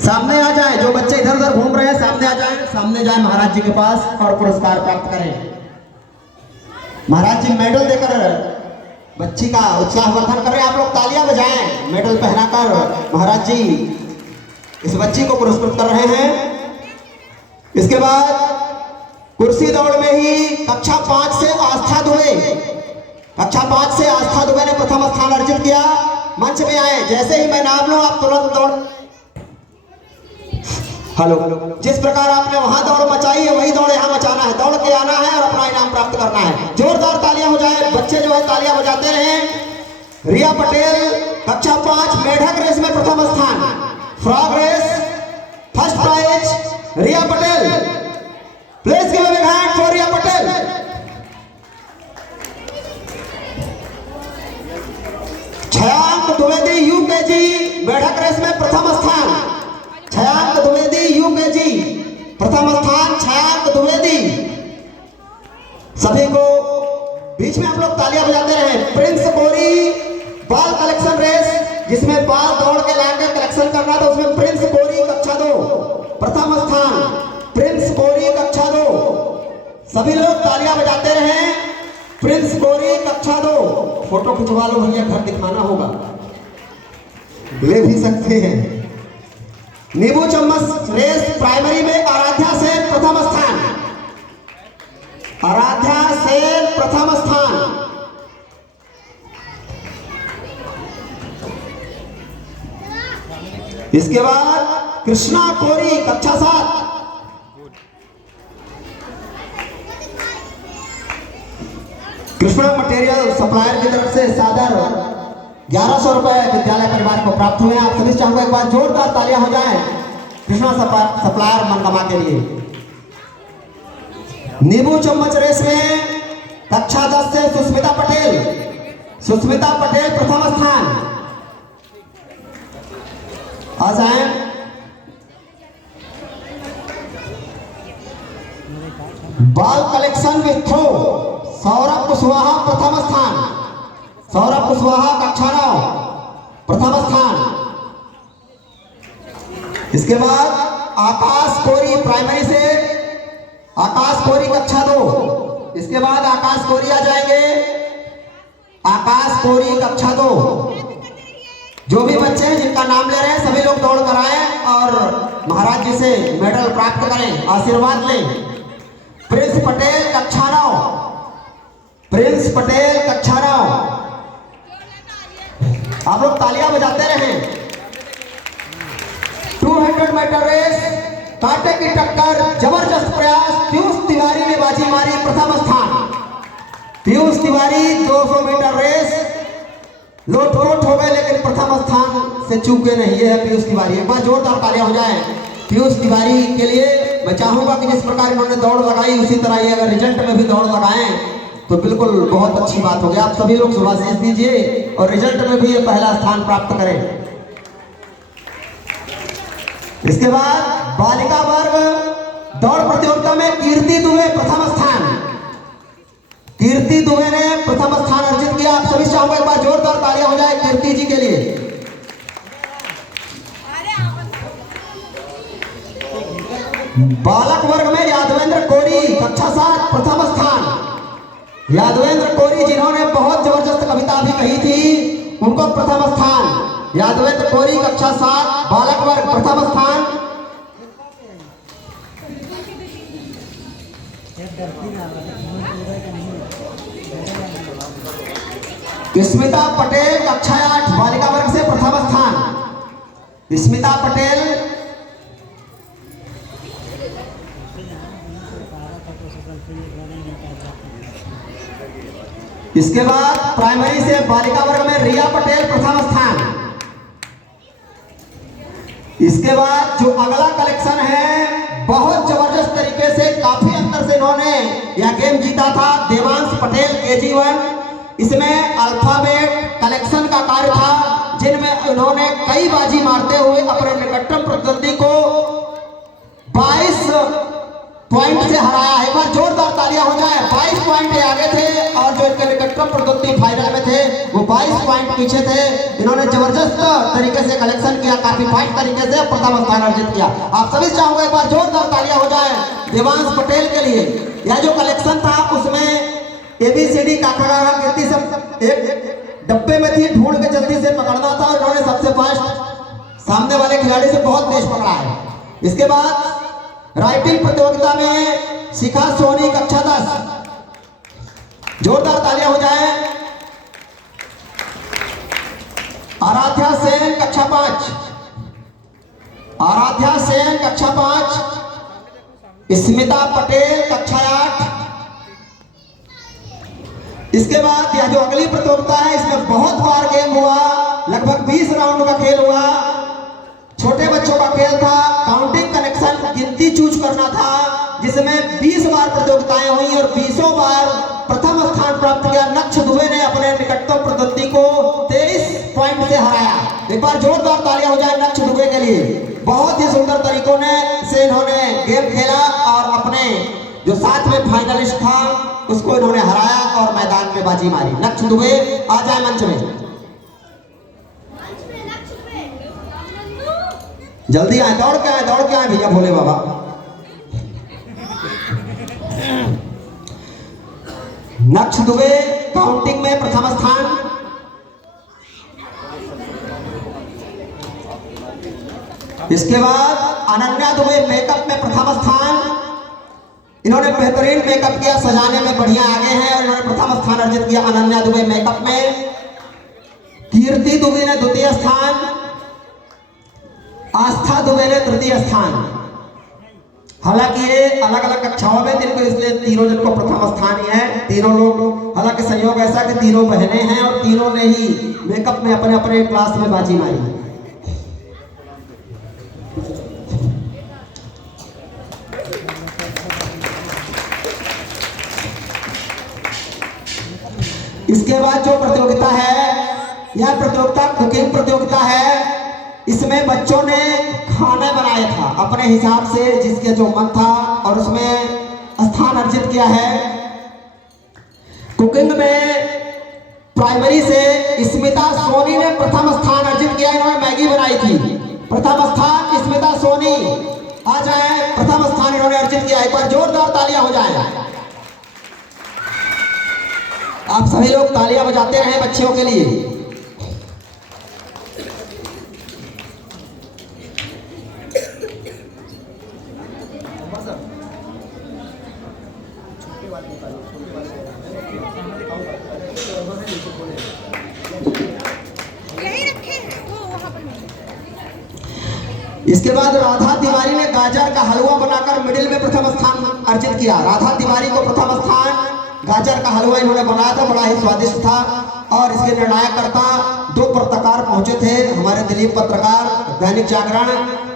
सामने आ जाए, जो बच्चे इधर उधर घूम रहे हैं सामने आ जाए, सामने जाए महाराज जी के पास और पुरस्कार प्राप्त करें। महाराज जी मेडल देकर बच्ची का उत्साह वर्धन कर रहे हैं। आप लोग तालियां बजाएं, मेडल पहनाकर महाराज जी इस बच्ची को पुरस्कृत कर रहे हैं। इसके बाद कुर्सी दौड़ में ही कक्षा 5 से आस्था दुबे, कक्षा 5 से आस्था दुबे ने प्रथम स्थान अर्जित किया। मंच में आए, जैसे ही मैं नाम लूं आप तुरंत दौड़। हेलो, जिस प्रकार आपने वहां दौड़ मचाई है वही दौड़ यहाँ मचाना है, दौड़ के आना है और अपना इनाम प्राप्त करना है। जोरदार तालियां हो जाए, बच्चे जो है तालियां बजाते रहे। रिया पटेल कक्षा 5 मेढक रेस में प्रथम स्थान, frog race first prize Riya Patel. Please give a big hand for Riya Patel. Chhayank Dwivedi UKG मेढक रेस में प्रथम स्थान, छयांक द्विवेदी यूकेजी प्रथम स्थान, छयांक द्विवेदी। सभी को बीच में आप लोग तालियां बजाते रहे। प्रिंस कोरी बाल कलेक्शन रेस, जिसमें बाल दौड़ के लाके कलेक्शन करना था, उसमें प्रिंस कोरी कक्षा 2 प्रथम स्थान, प्रिंस कोरी कक्षा 2। सभी लोग तालियां बजाते रहे। प्रिंस कोरी कक्षा 2। फोटो खिंचवा लो भैया, घर दिखाना होगा, ले भी सकते हैं। नींबू चम्मच रेस प्राइमरी में आराध्या से प्रथम स्थान, आराध्या से प्रथम स्थान। इसके बाद कृष्णा कोरी कक्षा 7, कृष्णा मटेरियल सप्लायर की तरफ से सादर 1100 रुपए विद्यालय परिवार को प्राप्त हुए। आप सभी चाहूंगा एक बार जोरदार तालियां हो जाएं कृष्णा सप्लायर मनगमा के लिए। नींबू चम्मच रेस में कक्षा 10 से सुस्मिता पटेल, सुस्मिता पटेल प्रथम स्थान। आ जाए। Ball collection with throw Saurabh Kushwaha प्रथम स्थान, सौरभ कुशवाहा कक्षा 9 प्रथम स्थान। इसके बाद आकाश कोरी प्राइमरी से, आकाश कोरी कक्षा 2। इसके बाद आकाश कोरी आ जाएंगे, आकाश कोरी कक्षा 2। जो भी बच्चे हैं जिनका नाम ले रहे हैं सभी लोग दौड़ कर आए और महाराज जी से मेडल प्राप्त करें, आशीर्वाद लें। प्रिंस पटेल कक्षा 9, प्रिंस पटेल कक्षा 9। आप लोग तालियां बजाते रहें। 200 मीटर रेस कांटे की टक्कर, जबरदस्त प्रयास, पीयूष तिवारी ने बाजी मारी प्रथम स्थान। पीयूष तिवारी 200 मीटर रेस लोट हो गए लेकिन प्रथम स्थान से चूके नहीं। ये है पीयूष तिवारी। एक बार जोरदार तालियां हो जाए पीयूष तिवारी के लिए। मैं चाहूंगा कि जिस प्रकार इन्होंने दौड़ लगाई उसी तरह ये अगर रिजल्ट में भी दौड़ लगाएं तो बिल्कुल बहुत अच्छी बात होगी। आप सभी लोग शुभाशीष दीजिए और रिजल्ट में भी ये पहला स्थान प्राप्त करें। इसके बाद बालिका वर्ग दौड़ प्रतियोगिता में कीर्ति दुबे प्रथम स्थान, कीर्ति दुबे ने प्रथम स्थान अर्जित किया। आप सभी चाहूंगा एक बार जोरदार तालियां हो जाए कीर्ति जी के लिए। बालक वर्ग में यादवेंद्र कोरी कक्षा 7 प्रथम स्थान, यादवेंद्र कोरी जिन्होंने बहुत जबरदस्त कविता भी कही थी उनको प्रथम स्थान। यादवेंद्र कोरी कक्षा 7 बालक वर्ग प्रथम स्थान। स्मिता पटेल कक्षा 8 बालिका वर्ग से प्रथम स्थान, स्मिता पटेल। इसके बाद प्राइमरी से बालिका वर्ग में रिया पटेल प्रथम स्थान। इसके बाद जो अगला कलेक्शन है बहुत जबरदस्त तरीके से काफी अंतर से इन्होंने यह गेम जीता था, देवांश पटेल KG1। इसमें अल्फाबेट कलेक्शन का कार्य था जिनमें उन्होंने कई बाजी मारते हुए अपने निकटतम प्रतिद्वंदी को 22 पॉइंट से हराया है। एक बार जोरदार तालियां हो जाए। 22 पॉइंट आगे थे और जो इनके निकटतम प्रतिद्वंदी फाइनल में थे वो 22 पॉइंट पीछे थे। इन्होंने जबरदस्त तरीके से कलेक्शन किया, काफी फाइट तरीके से प्रथम स्थान अर्जित किया। आप सभी चाहूंगा एक बार जोरदार तालियां हो जाए देवांश पटेल के लिए। यह जो कलेक्शन था उसमें ABCD काका गिनती सब एक डब्बे में थी, ढूंढ के जल्दी से पकड़ना था। इन्होंने सबसे फास्ट सामने वाले खिलाड़ी से बहुत तेज पकड़ा है। इसके बाद राइटिंग प्रतियोगिता में शिखा सोनी कक्षा 10, जोरदार तालियां हो जाए। आराध्या सेन कक्षा 5, आराध्या सेन कक्षा 5, स्मिता पटेल कक्षा 8। इसके बाद यह जो अगली प्रतियोगिता है इसमें बहुत बार गेम हुआ, लगभग 20 राउंड का खेल हुआ। छोटे बच्चों का खेल था, काउंटिंग कनेक्शन गिनती चूज करना था, जिसमें 20 बार प्रतियोगिताएं हुई और 20 बार प्रथम स्थान प्राप्त किया। नक्ष दुबे ने अपने निकटतम प्रतिद्वंदी को 23 पॉइंट से हराया। एक बार जोरदार तालियां हो जाए नक्ष दुबे के लिए। बहुत ही सुंदर तरीकों से इन्होंने गेम खेला और अपने जो साथ में फाइनलिस्ट था उसको इन्होंने हराया और मैदान में बाजी मारी। नक्ष दुबे आ जाए मंच में, जल्दी आए, दौड़ के आए भैया भोले बाबा। नक्ष दुबे काउंटिंग में प्रथम स्थान, इसके बाद अनन्या दुबे मेकअप में प्रथम स्थान। इन्होंने बेहतरीन मेकअप किया, सजाने में बढ़िया आगे हैं और इन्होंने प्रथम स्थान अर्जित किया अनन्या दुबे मेकअप में। कीर्ति दुबे ने द्वितीय स्थान, आस्था दुबे ने तृतीय स्थान। हालांकि ये अलग अलग कक्षाओं में जिनको, इसलिए तीनों जन को प्रथम स्थान ही है। तीनों लोग, हालांकि संयोग ऐसा कि तीनों बहनें हैं और तीनों ने ही मेकअप में अपने अपने क्लास में बाजी मारी। इसके बाद जो प्रतियोगिता है यह प्रतियोगिता कुकिंग प्रतियोगिता है। इसमें बच्चों ने खाना बनाया था अपने हिसाब से, जिसके जो मन था, और उसमें स्थान अर्जित किया है। कुकिंग में प्राइमरी से स्मिता सोनी ने प्रथम स्थान अर्जित किया। इन्होंने मैगी बनाई थी। प्रथम स्थान स्मिता सोनी, आ जाए, प्रथम स्थान इन्होंने अर्जित किया। एक बार जोरदार तालियां हो जाए। आप सभी लोग तालियां बजाते रहे बच्चों के लिए। इसके बाद राधा तिवारी ने गाजर का हलवा बनाकर मिडिल में प्रथम स्थान अर्जित किया। राधा तिवारी को प्रथम स्थान, गाजर का हलवा इन्होंने बनाया था, बड़ा ही स्वादिष्ट था। और इसके निर्णायकर्ता 2 पत्रकार पहुंचे थे, हमारे दिलीप पत्रकार दैनिक जागरण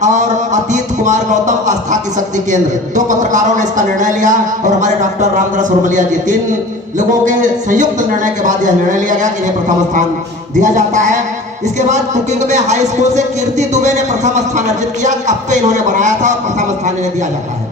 और अतीत कुमार गौतम आस्था की शक्ति केंद्र। 2 पत्रकारों ने इसका निर्णय लिया और हमारे डॉक्टर रामदास उर्मलिया जी, 3 लोगों के संयुक्त निर्णय के बाद यह निर्णय लिया गया कि इन्हें प्रथम स्थान दिया जाता है। इसके बाद कुकिंग में हाई स्कूल से कीर्ति दुबे ने प्रथम स्थान अर्जित किया। अप्पे इन्होंने बनाया था और प्रथम स्थान इन्हें दिया जाता है।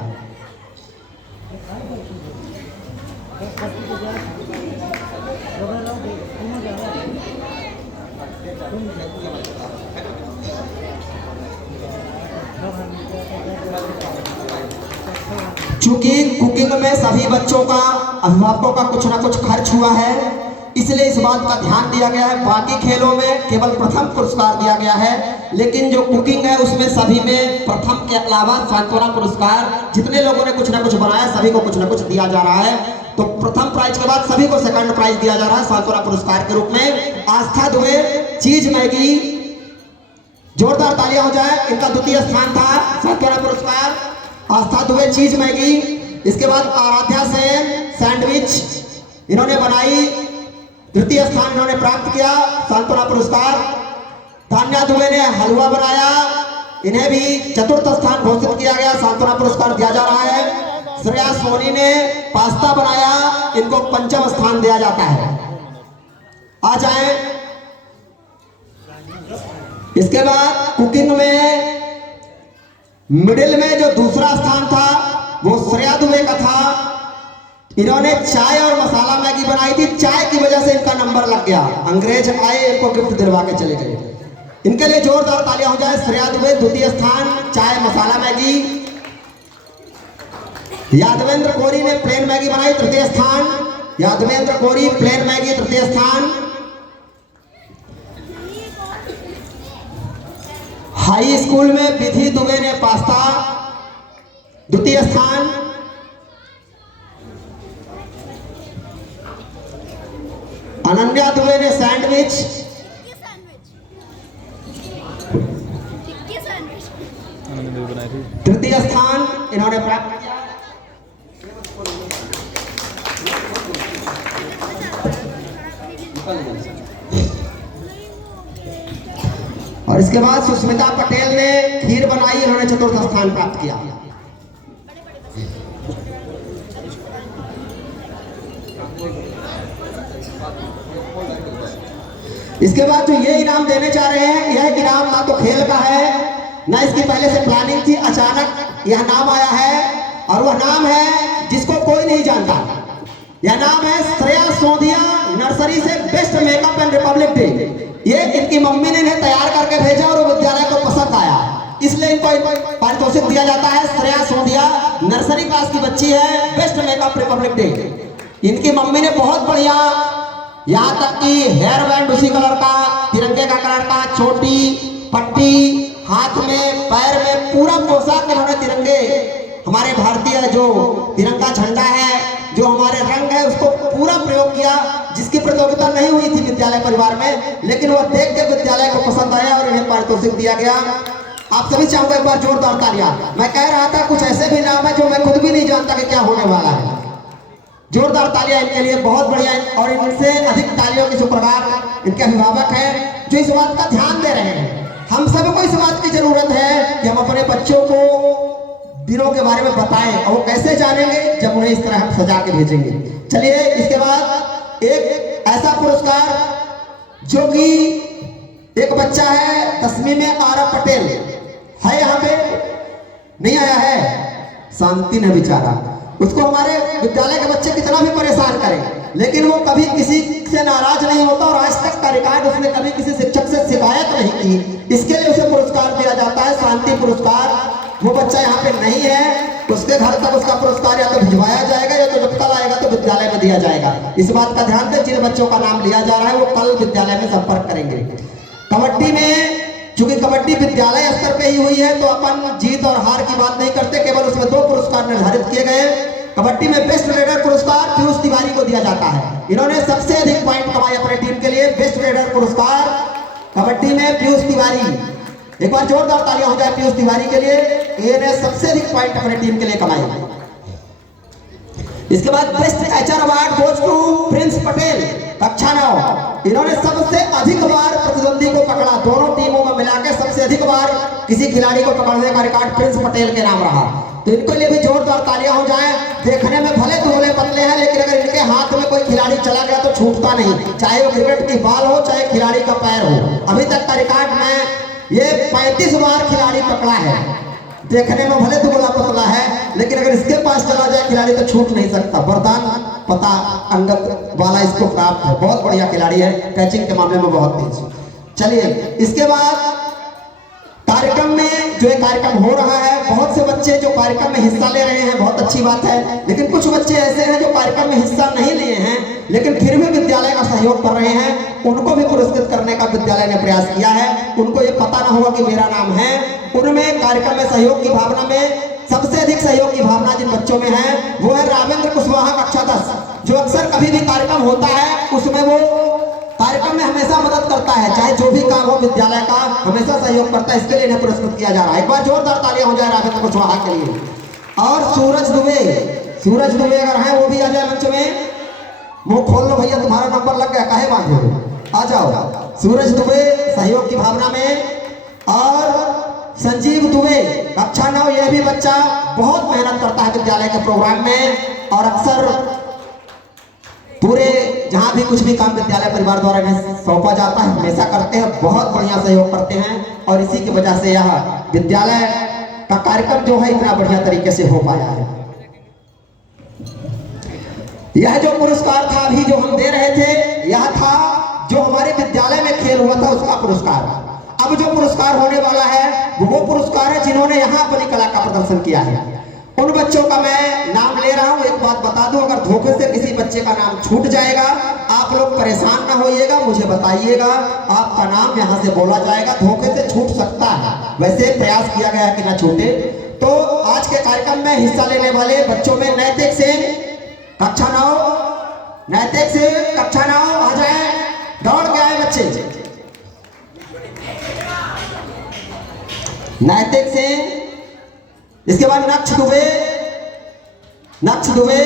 चूंकि कुकिंग में सभी बच्चों का, अभिभावकों का कुछ ना कुछ खर्च हुआ है, इसलिए इस बात का ध्यान दिया गया है। बाकी खेलों में केवल प्रथम पुरस्कार दिया गया है, लेकिन जो कुकिंग है उसमें सभी में प्रथम के अलावा सांत्वना पुरस्कार, जितने लोगों ने कुछ ना कुछ बनाया सभी को कुछ ना कुछ दिया जा रहा है। तो प्रथम प्राइज के बाद सभी को सेकंड प्राइज दिया जा रहा है सांत्वना पुरस्कार के रूप में। आस्था दुबे चीज मैगी, जोरदार तालियां हो जाए, इनका द्वितीय स्थान था सांत्वना पुरस्कार। आस्था दुबे चीज मैगी। इसके बाद आराध्या सेन सैंडविच इन्होंने बनाई, तृतीय स्थान इन्होंने प्राप्त किया सांत्वना पुरस्कार। तान्या दुबे ने हलवा बनाया, इन्हें भी चतुर्थ स्थान घोषित किया गया, सांत्वना पुरस्कार दिया जा रहा है। श्रेया सोनी ने पास्ता बनाया, इनको पंचम स्थान दिया जाता है। आ जाए। इसके बाद कुकिंग में मिडिल में जो दूसरा स्थान था वो श्रेया दुबे का था। इन्होंने चाय और मसाला मैगी बनाई थी, चाय की वजह से इनका नंबर लग गया। अंग्रेज आए, इनको गिफ्ट दिलवा के चले गए। इनके लिए जोरदार तालियां हो जाए। श्रेया दुबे द्वितीय स्थान, चाय मसाला मैगी। यादवेंद्र कोरी ने प्लेन मैगी बनाई, तृतीय स्थान। यादवेंद्र कोरी प्लेन मैगी, तृतीय स्थान। हाई स्कूल में विधि दुबे ने पास्ता, द्वितीय स्थान। अनन्या दुबे ने सैंडविच, तृतीय स्थान इन्होंने प्राप्त किया। और इसके बाद सुष्मिता पटेल ने खीर बनाई, इन्होंने चतुर्थ स्थान प्राप्त किया। इसके बाद जो ये इनाम देने जा रहे हैं, यह इनाम ना तो खेल का है, ना इसकी पहले से प्लानिंग थी, अचानक यह नाम आया है। और वह नाम है जिसको कोई नहीं जानता। यह नाम है श्रेया सोंधिया नर्सरी से best makeup and Republic day. ये इनकी मम्मी ने इन्हें तैयार करके भेजा और विद्यालय को पसंद आया, इसलिए इनको पारितोषिक दिया जाता है। श्रेया सोंधिया नर्सरी क्लास की बच्ची है, बेस्ट मेकअप रिपब्लिक डे। इनकी मम्मी ने बहुत बढ़िया, यहाँ तक कि हेयर बैंड उसी कलर का, तिरंगे का कलर का, चोटी, पट्टी, हाथ में, पैर में पूरा पोशाक इन्होंने तिरंगे, हमारे भारतीय जो तिरंगा झंडा है, जो हमारे रंग है, उसको पूरा प्रयोग किया। जिसकी प्रतियोगिता नहीं हुई थी विद्यालय परिवार में, लेकिन वह देख के विद्यालय को पसंद आया और इन्हें पारितोषिक दिया गया। आप सभी चाहूंगा एक बार जोरदार तालियां। मैं कह रहा था कुछ ऐसे भी नाम है जो मैं खुद भी नहीं जानता कि क्या होने वाला है। जोरदार तालियां इनके लिए, बहुत बढ़िया। और इनसे अधिक तालियों के सुप्रभात इनके अभिभावक हैं जो इस बात का ध्यान दे रहे हैं। हम सबको इस बात की जरूरत है कि हम अपने बच्चों को दिनों के बारे में बताएं, और वो कैसे जानेंगे जब उन्हें इस तरह हम सजा के भेजेंगे। चलिए इसके बाद एक ऐसा पुरस्कार जो कि एक बच्चा है 10वीं में, आरव पटेल है, यहाँ पे नहीं आया है, शांति ने बेचारा, उसको हमारे विद्यालय के बच्चे कितना भी परेशान करें, लेकिन वो कभी किसी से नाराज नहीं होता और आज तक का रिकॉर्ड उसने कभी किसी शिक्षक से शिकायत नहीं की। इसके लिए उसे पुरस्कार दिया जाता है, शांति पुरस्कार। वो बच्चा यहाँ पे नहीं है, उसके घर तक उसका पुरस्कार या तो भिजवाया जाएगा या तो जब कल आएगा तो विद्यालय में दिया जाएगा। इस बात का ध्यान दें, जिन बच्चों का नाम लिया जा रहा है वो कल विद्यालय में संपर्क करेंगे। कबड्डी में, चूंकि कबड्डी विद्यालय स्तर पे ही हुई है, तो अपन जीत और हार की बात नहीं करते, केवल उसमें 2 पुरस्कार निर्धारित किए गए। कबड्डी में बेस्ट रेडर पुरस्कार पीयूष तिवारी को दिया जाता है। इन्होंने सबसे अधिक पॉइंट कमाए अपने टीम के लिए। बेस्ट रेडर पुरस्कार कबड्डी में पीयूष तिवारी, एक बार जोरदार तालियां हो जाए पीयूष तिवारी के लिए, इन्होंने सबसे अधिक पॉइंट अपने टीम के लिए कमाए। इसके बाद best HR award goes to Prince Patel, कक्षा 9। इन्होंने सबसे अधिक बार प्रतिद्वंदी को पकड़ा, दोनों टीमों में मिलाकर सबसे अधिक बार किसी खिलाड़ी को पकड़ने का रिकॉर्ड प्रिंस पटेल के नाम रहा। तो इनके लिए भी जोरदार तालियां हो जाएं। देखने में भले दुबले पतले हैं, लेकिन अगर इनके हाथ में कोई खिलाड़ी चला गया तो छूटता नहीं, चाहे वो क्रिकेट की बॉल हो चाहे खिलाड़ी का पैर हो। अभी तक का रिकॉर्ड में ये 35 बार खिलाड़ी पकड़ा है। देखने में भले दुबला पतला है, लेकिन अगर इसके पास चला जाए खिलाड़ी तो छूट नहीं सकता। वरदान पता अंगत वाला इसको प्राप्त है, बहुत बढ़िया खिलाड़ी है, कैचिंग के मामले में बहुत तेज। चलिए इसके बाद कार्यक्रम में जो एक कार्यक्रम हो रहा है, बहुत से बच्चे जो कार्यक्रम में हिस्सा ले रहे हैं, बहुत अच्छी बात है, लेकिन कुछ बच्चे ऐसे हैं जो कार्यक्रम में हिस्सा नहीं लिए हैं लेकिन फिर भी विद्यालय का सहयोग कर रहे हैं। उनको भी पुरस्कृत करने का विद्यालय ने प्रयास किया है। उनको ये पता ना होगा कि मेरा नाम है। उनमें कार्यक्रम में सहयोग की भावना में सबसे अधिक सहयोग की भावना जिन बच्चों में है वो है रावेंद्र कुशवाहा, कक्षा 10, जो अक्सर कभी भी कार्यक्रम होता है उसमें वो कार्यक्रम में हमेशा मदद करता है, चाहे जो भी काम हो विद्यालय का हमेशा सहयोग करता है। इसके लिए इन्हें पुरस्कृत किया जा रहा है। एक बार जोरदार तालियां हो जाए रावेंद्र कुशवाहा के लिए। और सूरज दुबे अगर है वो भी आ जाए मंच में। मुंह खोल लो भैया, तुम्हारा नंबर लग गया, काहे बांधे हो, आ जाओ। सूरज दुबे सहयोग की भावना में। और संजीव दुबे कक्षा 9, यह भी बच्चा बहुत मेहनत करता है विद्यालय के प्रोग्राम में और अक्सर पूरे जहां भी कुछ भी काम विद्यालय परिवार द्वारा इन्हें सौंपा जाता है हमेशा करते हैं, बहुत बढ़िया सहयोग करते हैं और इसी की वजह से यह विद्यालय का कार्यक्रम जो है इतना बढ़िया तरीके से हो पाया है। यह जो पुरस्कार था अभी जो हम दे रहे थे, यह था जो हमारे विद्यालय में खेल हुआ था उसका पुरस्कार। अब जो पुरस्कार होने वाला है वो पुरस्कार है जिन्होंने यहाँ अपनी कला का प्रदर्शन किया है। उन बच्चों का मैं नाम ले रहा हूँ। एक बात बता दूं, अगर धोखे से किसी बच्चे का नाम छूट जाएगा, आप लोग परेशान ना होइएगा, मुझे बताइएगा, आपका नाम यहाँ से बोला जाएगा। धोखे से छूट सकता है, वैसे प्रयास किया गया है कि ना छूटे। तो आज के कार्यक्रम में हिस्सा लेने वाले बच्चों में नैतिक सेन कक्षा 9, नैतिक सेन कक्षा 9 आ जाए, दौड़ के आए बच्चे। नैतिक सेन, इसके बाद नक्ष दुबे, नक्ष दुबे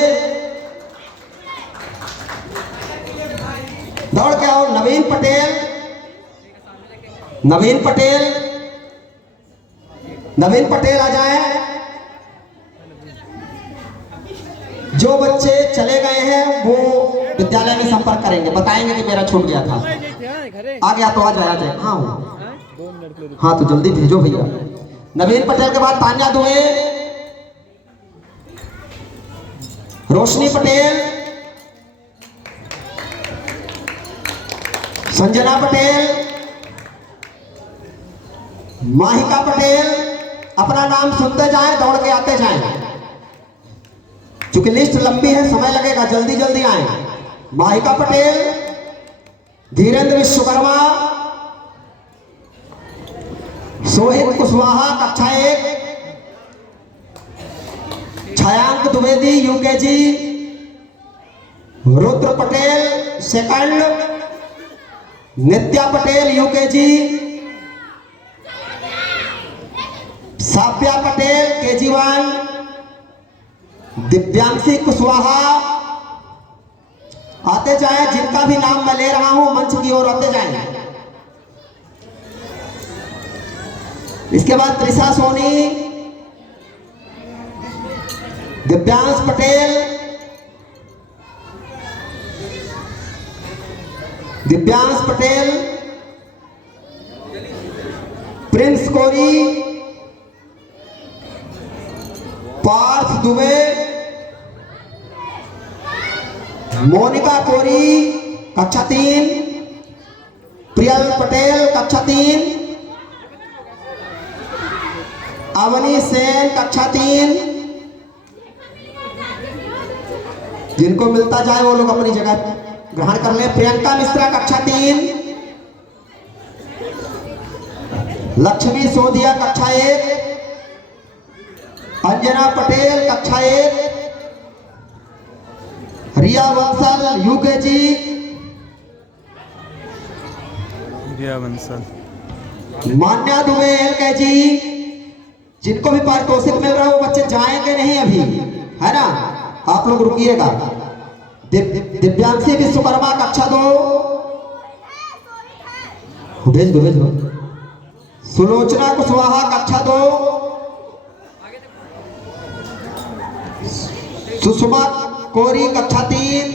दौड़ के आओ। नवीन पटेल, नवीन पटेल, नवीन पटेल आ जाए। जो बच्चे चले गए हैं वो विद्यालय में संपर्क करेंगे, बताएंगे कि मेरा छूट गया था। आ गया तो आ जाए। हाँ हाँ तो जल्दी भेजो भैया। नवीन पटेल के बाद तान्या दुबे, रोशनी पटेल, संजना पटेल, माहिका पटेल। अपना नाम सुनते जाएं, दौड़ के आते जाएं, क्योंकि लिस्ट लंबी है, समय लगेगा, जल्दी जल्दी आए। माहिका पटेल, धीरेन्द्र विश्वकर्मा, सोहित कुशवाहा कक्षा 1, छायांक द्विवेदी यूकेजी, रुद्र पटेल सेकंड, नित्या पटेल यूकेजी, साव्या पटेल KG1, दिव्यांशी कुशवाहा। आते जाएं, जिनका भी नाम मैं ले रहा हूं मंच की ओर आते जाएं। इसके बाद त्रिषा सोनी, दिव्यांश पटेल, दिव्यांश पटेल, प्रिंस कोरी, पार्थ दुबे, मोनिका कोरी कक्षा 3, प्रियल पटेल कक्षा 3, अवनी सेन कक्षा 3। जिनको मिलता जाए वो लोग अपनी जगह ग्रहण कर ले। प्रियंका मिश्रा कक्षा 3, लक्ष्मी सोधिया कक्षा 1, अंजना पटेल कक्षा 1, रिया बंसल यूकेजी, रिया बंसल, मान्या दुबे LKG। जिनको भी पारितोषिक मिल रहा है वो बच्चे जाएंगे नहीं अभी, है ना, आप लोग रुकिएगा। दिव्यांशी विश्वकर्मा कक्षा 2, भेज दो भेज दो। सुलोचना कुशवाहा कक्षा 2, सुषमा कोरी कक्षा 3,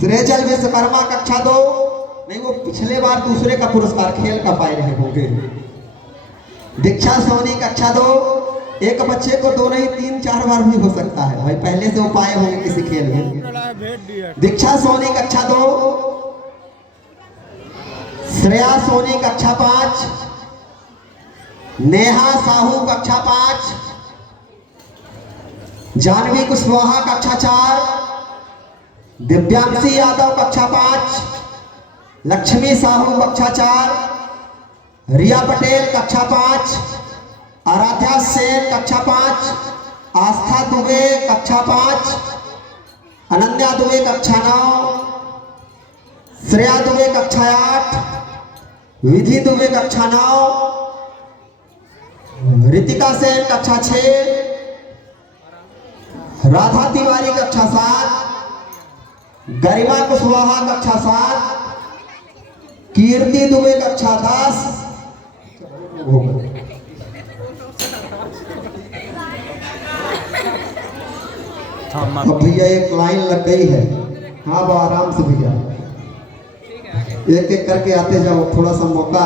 श्रेजल विश्वकर्मा कक्षा 2। नहीं, वो पिछले बार दूसरे का पुरस्कार खेल का पाए रहे होंगे। दीक्षा सोनी कक्षा 2, एक बच्चे को 2 नहीं 3-4 बार भी हो सकता है भाई, पहले से वो पाए होंगे किसी खेल में। दीक्षा सोनी कक्षा 2, श्रेया सोनी कक्षा 5, नेहा साहू कक्षा 5, जानवी कुशवाहा कक्षा 4, दिव्यांशी यादव कक्षा 5, लक्ष्मी साहू कक्षा 4, रिया पटेल कक्षा 5, आराध्या सेन कक्षा 5, आस्था दुबे कक्षा 5, अनन्या दुबे कक्षा 9, श्रेया दुबे कक्षा 8, विधि दुबे कक्षा 9, रितिका सेन कक्षा 6, राधा तिवारी कक्षा 7, गरिमा कुशवाहा कक्षा 7, कीर्ति दुबे कक्षा 10। अब भैया एक लाइन लग गई है, हाँ वो आराम से भैया एक एक करके आते जाओ, थोड़ा सा मौका।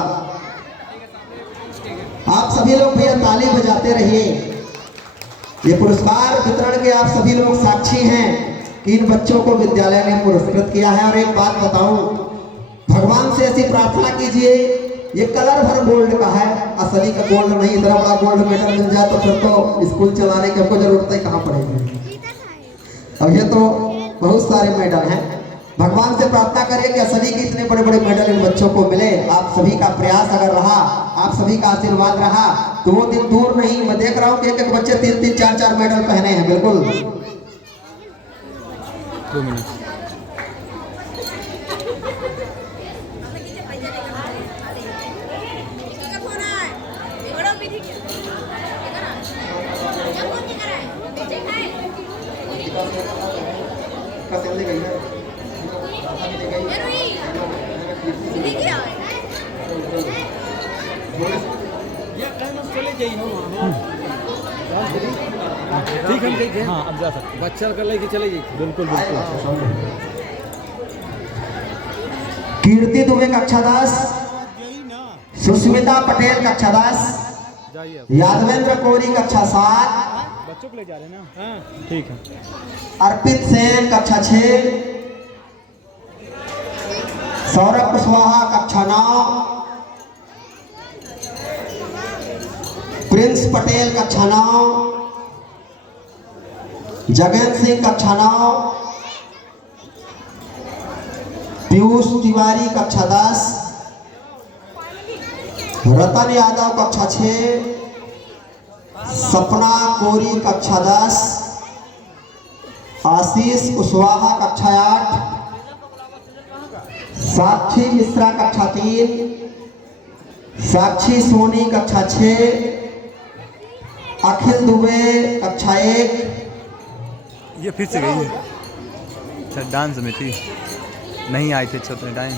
आप सभी लोग भैया ताली बजाते रहिए। ये पुरस्कार वितरण के आप सभी लोग साक्षी हैं कि इन बच्चों को विद्यालय ने पुरस्कृत किया है। और एक बात बताऊं, भगवान से ऐसी प्रार्थना कीजिए, ये कलर भर गोल्ड का है, असली का गोल्ड नहीं। इतना बड़ा गोल्ड मेडल मिल जाए तो फिर तो स्कूल चलाने की हमको जरूरत ही कहाँ पड़ेगी। अब ये तो बहुत सारे मेडल हैं। भगवान से प्रार्थना करें कि असली के इतने बड़े बड़े मेडल इन बच्चों को मिले। आप सभी का प्रयास अगर रहा, आप सभी का आशीर्वाद रहा तो वो दिन दूर नहीं। मैं देख रहा हूँ कि एक एक बच्चे 3-3, 4-4 मेडल पहने हैं। बिल्कुल 2 मिनट। ठीक हम देखें। हाँ अब जा सकते, बच्चा कर लेके चले जाइए। बिल्कुल बिल्कुल। कीर्ति दुबे कक्षा 10, सुष्मिता पटेल कक्षा 10, यादवेंद्र कोरी कक्षा 7, बच्चों को ले जा रहे हैं ना। हाँ ठीक है। अर्पित सेन कक्षा 6, सौरभ कुशवाहा कक्षा 9, प्रिंस पटेल कक्षा 9, जगन सिंह कक्षा 9, पीयूष तिवारी कक्षा 10, रतन यादव कक्षा 6, सपना कोरी कक्षा 10, आशीष कुशवाहा कक्षा 8, साक्षी मिश्रा कक्षा 3, साक्षी सोनी कक्षा 6, अखिल दुबे कक्षा 1। ये फिर से गई है। अच्छा डांस में थी, नहीं आए थे उतने टाइम।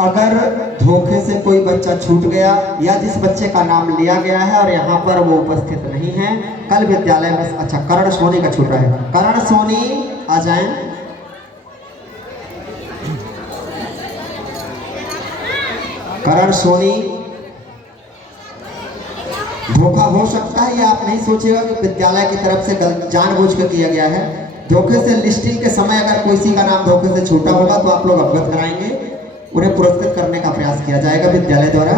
अगर धोखे से कोई बच्चा छूट गया या जिस बच्चे का नाम लिया गया है और यहाँ पर वो उपस्थित नहीं है, कल विद्यालय में, अच्छा करण सोनी का छूटा है, करण सोनी आ जाएं। करण सोनी, धोखा हो सकता है, ये आप नहीं सोचिएगा कि विद्यालय की तरफ से जानबूझ कर किया गया है। धोखे से लिस्टिंग के समय अगर किसी का नाम धोखे से छूटा होगा तो आप लोग अवगत कराएंगे, उन्हें पुरस्कृत करने का प्रयास किया जाएगा विद्यालय द्वारा।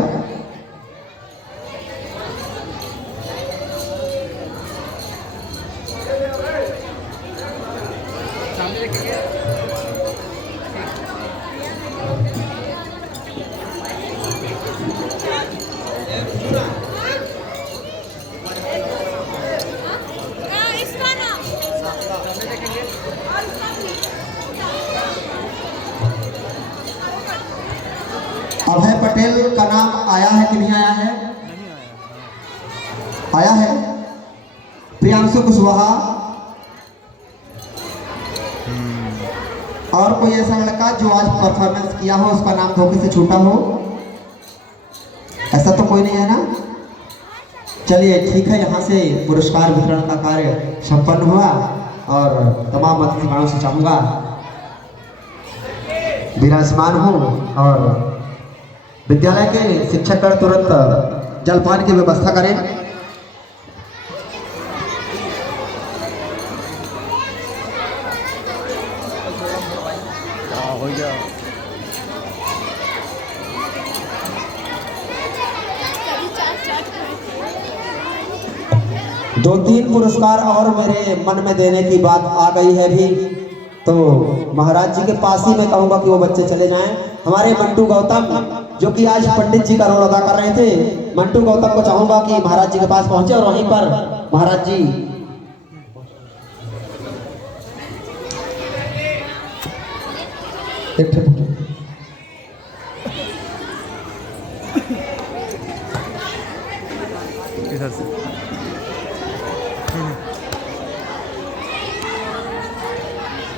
अभय पटेल का नाम आया है कि नहीं आया है? आया है। प्रियांशु कुशवाहा, और कोई ऐसा लड़का जो आज परफॉर्मेंस किया हो उसका नाम धोखे से छूटा हो? ऐसा तो कोई नहीं है ना। चलिए ठीक है, यहाँ से पुरस्कार वितरण का कार्य संपन्न हुआ और तमाम अतिथिगणों से चाहूंगा विराजमान हो और विद्यालय के शिक्षकगण तुरंत जलपान की व्यवस्था करें। हो गया। दो तीन पुरस्कार और मेरे मन में देने की बात आ गई है भी, तो महाराज जी के पास ही मैं कहूँगा कि वो बच्चे चले जाएं। हमारे मंटू गौतम जो कि आज पंडित जी का रोल अदा कर रहे थे, मंटू गौतम को चाहूंगा कि महाराज जी के पास पहुंचे और वहीं पर महाराज जी इधर से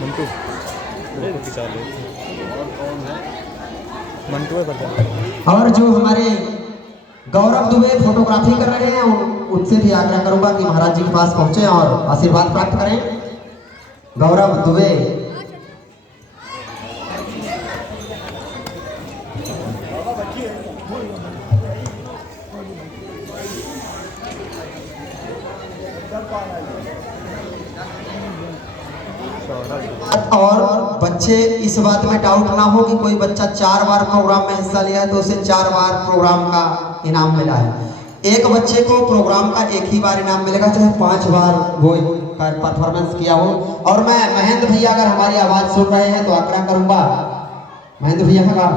मंटू खिंचा ले। और कौन है? मंटू है पता। और जो हमारे गौरव दुबे फोटोग्राफी कर रहे हैं उनसे भी आग्रह करूंगा कि महाराज जी के पास पहुंचे और आशीर्वाद प्राप्त करें। गौरव दुबे और बच्चे इस बात में डाउट ना हो कि कोई बच्चा 4 बार प्रोग्राम में हिस्सा लिया है तो उसे 4 बार प्रोग्राम का इनाम मिला है। एक बच्चे को प्रोग्राम का एक ही बार इनाम मिलेगा, चाहे 5 बार वो परफॉर्मेंस किया हो। और मैं महेंद्र भैया अगर हमारी आवाज सुन रहे हैं तो आग्रह करूंगा, महेंद्र भैया का